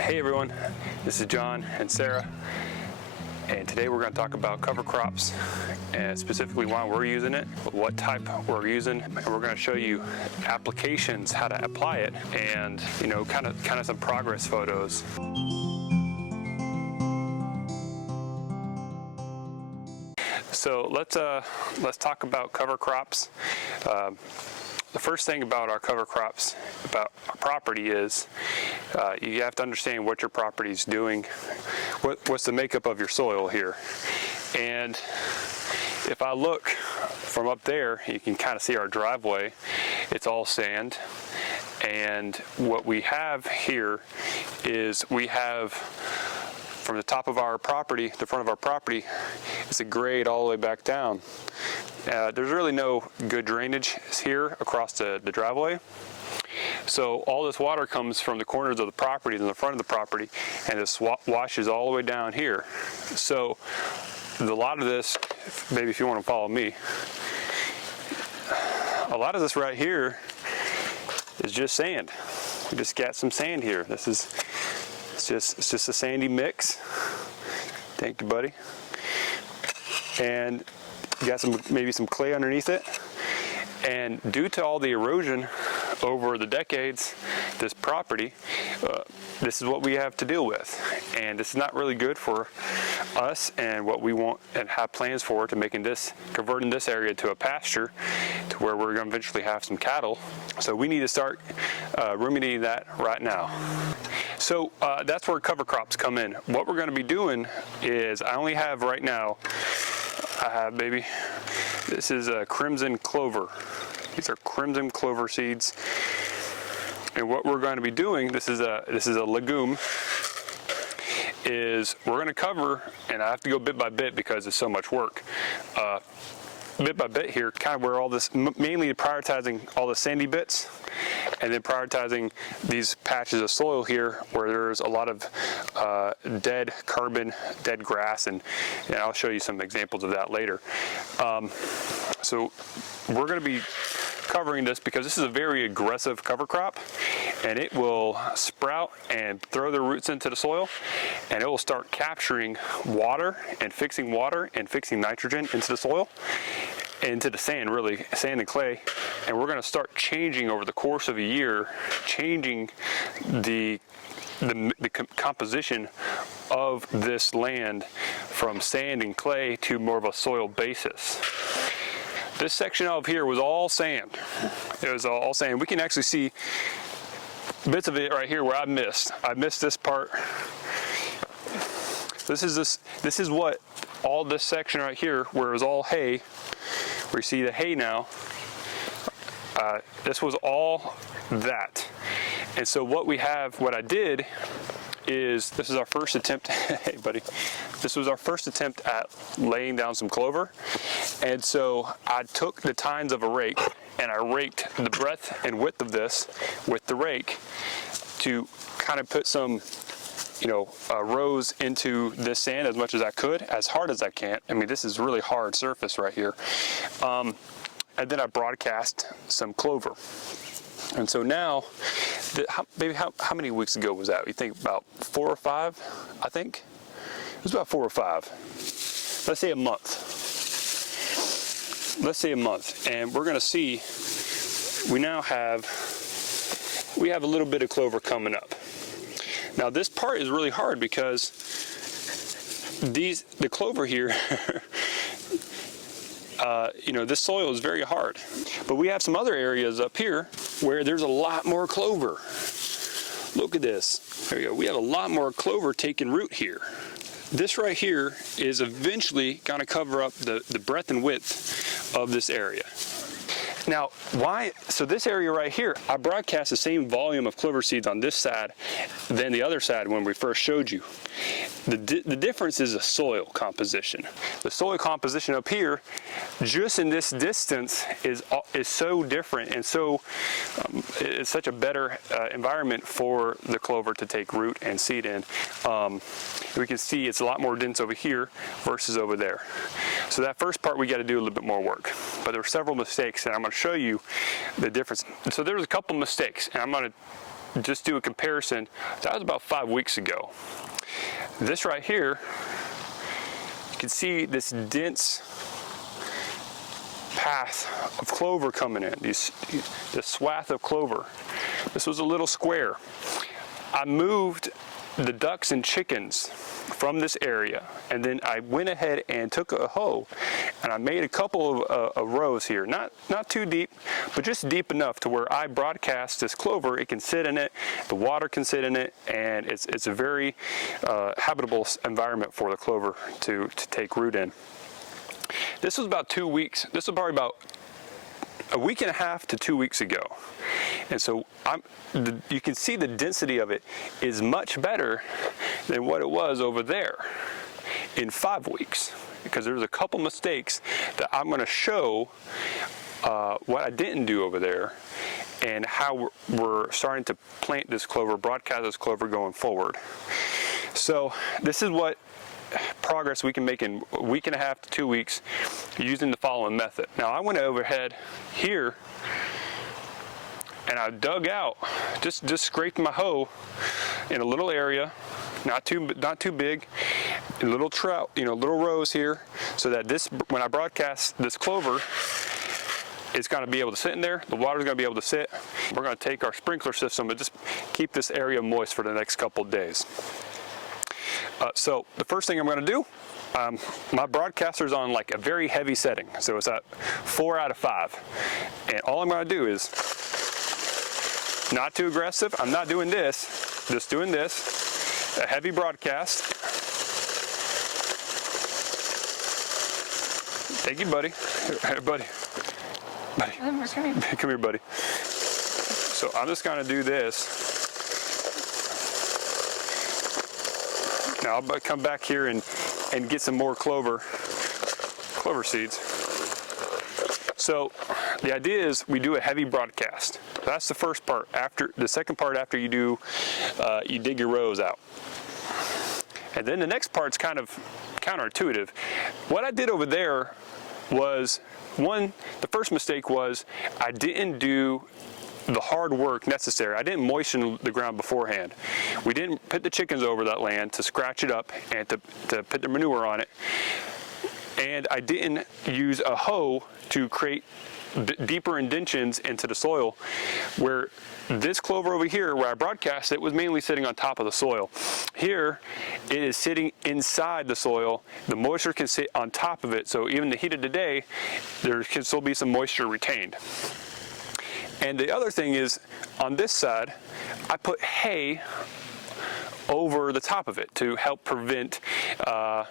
Hey everyone, this is John and Sarah, and today we're going to talk about cover crops and specifically why we're using it, what type we're using, and we're going to show you applications, how to apply it, and kind of some progress photos. So let's talk about cover crops. The first thing about our cover crops, about our property is you have to understand what your property is doing, what's the makeup of your soil here. And if I look from up there, you can kind of see our driveway. It's all sand. And what we have here is we have from the top of our property, the front of our property, it's a grade all the way back down. There's really no good drainage here across the driveway. So all this water comes from the corners of the property and the front of the property, and this washes all the way down here. So a lot of this, maybe if you want to follow me, a lot of this right here is just sand. We just got some sand here. It's just a sandy mix. Thank you, buddy. And you got maybe some clay underneath it. And due to all the erosion over the decades, this property, this is what we have to deal with. And this is not really good for us and what we want and have plans for to converting this area to a pasture to where we're going to eventually have some cattle. So we need to start ruminating that right now. So that's where cover crops come in. What we're going to be doing is, I only have right now, this is a crimson clover. These are crimson clover seeds. And what we're going to be doing, this is a legume, is we're going to cover, and I have to go bit by bit because it's so much work. Bit by bit here, kind of where all this, mainly prioritizing all the sandy bits, and then prioritizing these patches of soil here where there's a lot of dead carbon, dead grass, and I'll show you some examples of that later. So we're going to be covering this because this is a very aggressive cover crop, and it will sprout and throw the roots into the soil, and it will start capturing water and fixing nitrogen into the soil, into the sand, really, sand and clay. And we're going to start changing over the course of a year, changing the composition of this land from sand and clay to more of a soil basis. This section out here was all sand. It was all sand. We can actually see bits of it right here where I missed this part. This is what all this section right here where it was all hay, where you see the hay now, this was all that. And so what I did is, this is our first attempt, hey buddy, this was our first attempt at laying down some clover. And so I took the tines of a rake and I raked the breadth and width of this with the rake to kind of put some rows into this sand as much as I could, as hard as I can. I mean, this is really hard surface right here. And then I broadcast some clover. And so now, how many weeks ago was that? You think about 4 or 5, I think? It was about 4 or 5. Let's say a month. And we're gonna see, we have a little bit of clover coming up. Now this part is really hard because the clover here, this soil is very hard. But we have some other areas up here where there's a lot more clover. Look at this. There we go. We have a lot more clover taking root here. This right here is eventually going to cover up the breadth and width of this area. Now, so this area right here, I broadcast the same volume of clover seeds on this side than the other side when we first showed you. The difference is the soil composition. The soil composition up here, just in this distance, is so different, and so it's such a better environment for the clover to take root and seed in. We can see it's a lot more dense over here versus over there. So that first part we got to do a little bit more work. But there were several mistakes, and I'm going to show you the difference. So there was a couple mistakes, and I'm going to just do a comparison, that was about 5 weeks ago. This right here, you can see this dense path of clover coming in, this swath of clover. This was a little square. I moved the ducks and chickens from this area, and then I went ahead and took a hoe and I made a couple of rows here, not too deep, but just deep enough to where I broadcast this clover. It can sit in it, the water can sit in it, and it's a very habitable environment for the clover to take root in. This was about 2 weeks. This was probably about a week and a half to 2 weeks ago. And so you can see the density of it is much better than what it was over there in 5 weeks, because there's a couple mistakes that I'm going to show what I didn't do over there and how we're starting to plant this clover, broadcast this clover going forward. So this is what progress we can make in a week and a half to 2 weeks using the following method. Now I went overhead here and I dug out, just scraped my hoe in a little area, not too big, in little little rows here, so that when I broadcast this clover, it's going to be able to sit in there. The water's going to be able to sit. We're going to take our sprinkler system and just keep this area moist for the next couple of days. So the first thing I'm going to do, my broadcaster's on like a very heavy setting, so it's at 4 out of 5, and all I'm going to do is not too aggressive. I'm not doing this, just doing this, a heavy broadcast. Thank you, buddy. Hey, buddy. Come here, buddy. So I'm just going to do this. Now I'll come back here and get some more clover seeds. So the idea is we do a heavy broadcast. That's the first part. The second part, after you do, you dig your rows out. And then the next part's kind of counterintuitive. What I did over there was, the first mistake was I didn't do the hard work necessary. I didn't moisten the ground beforehand. We didn't put the chickens over that land to scratch it up and to put the manure on it. And I didn't use a hoe to create deeper indentions into the soil, where this clover over here, where I broadcast it, was mainly sitting on top of the soil. Here, it is sitting inside the soil. The moisture can sit on top of it, so even in the heat of the day, there can still be some moisture retained. And the other thing is, on this side, I put hay over the top of it to help prevent the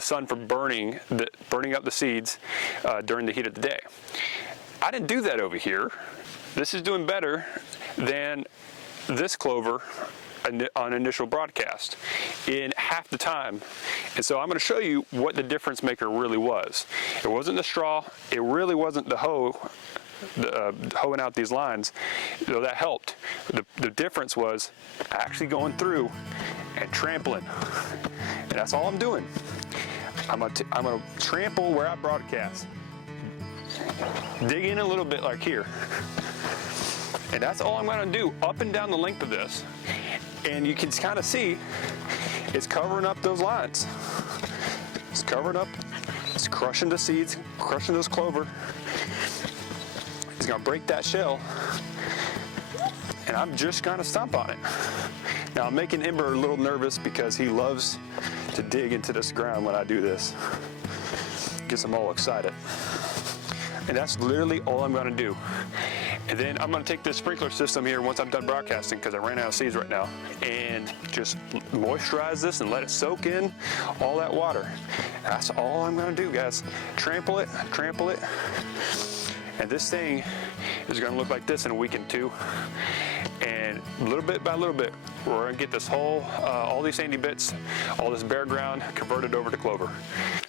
sun from burning up the seeds during the heat of the day. I didn't do that over here. This is doing better than this clover on initial broadcast in half the time. And so I'm going to show you what the difference maker really was. It wasn't the straw. It really wasn't the hoe. Hoeing out these lines, though that helped. The difference was actually going through and trampling, and that's all I'm doing. I'm gonna trample where I broadcast, dig in a little bit like here, and that's all I'm gonna do up and down the length of this. And you can kind of see it's covering up those lines. It's covering up. It's crushing the seeds, crushing this clover. It's gonna break that shell, and I'm just gonna stomp on it. Now I'm making Ember a little nervous because he loves to dig into this ground when I do this. Gets him all excited. And that's literally all I'm gonna do. And then I'm gonna take this sprinkler system here once I'm done broadcasting, because I ran out of seeds right now, and just moisturize this and let it soak in all that water. That's all I'm gonna do, guys. Trample it. And this thing is going to look like this in a week and two. And little bit by little bit, we're going to get this whole, all these sandy bits, all this bare ground converted over to clover.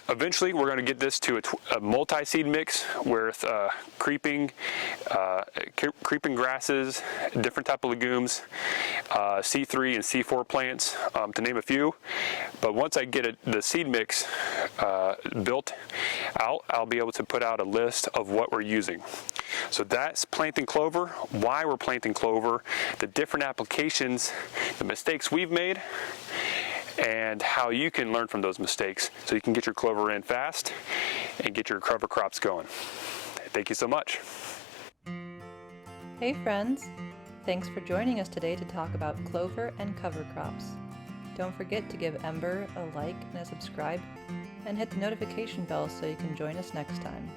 Eventually, we're going to get this to a multi-seed mix with creeping grasses, different type of legumes, C3 and C4 plants, to name a few. But once I get the seed mix built out, I'll be able to put out a list of what we're using. So that's planting clover, why we're planting clover, the different applications, the mistakes we've made, and how you can learn from those mistakes so you can get your clover in fast and get your cover crops going. Thank you so much. Hey friends! Thanks for joining us today to talk about clover and cover crops. Don't forget to give Ember a like and a subscribe, and hit the notification bell so you can join us next time.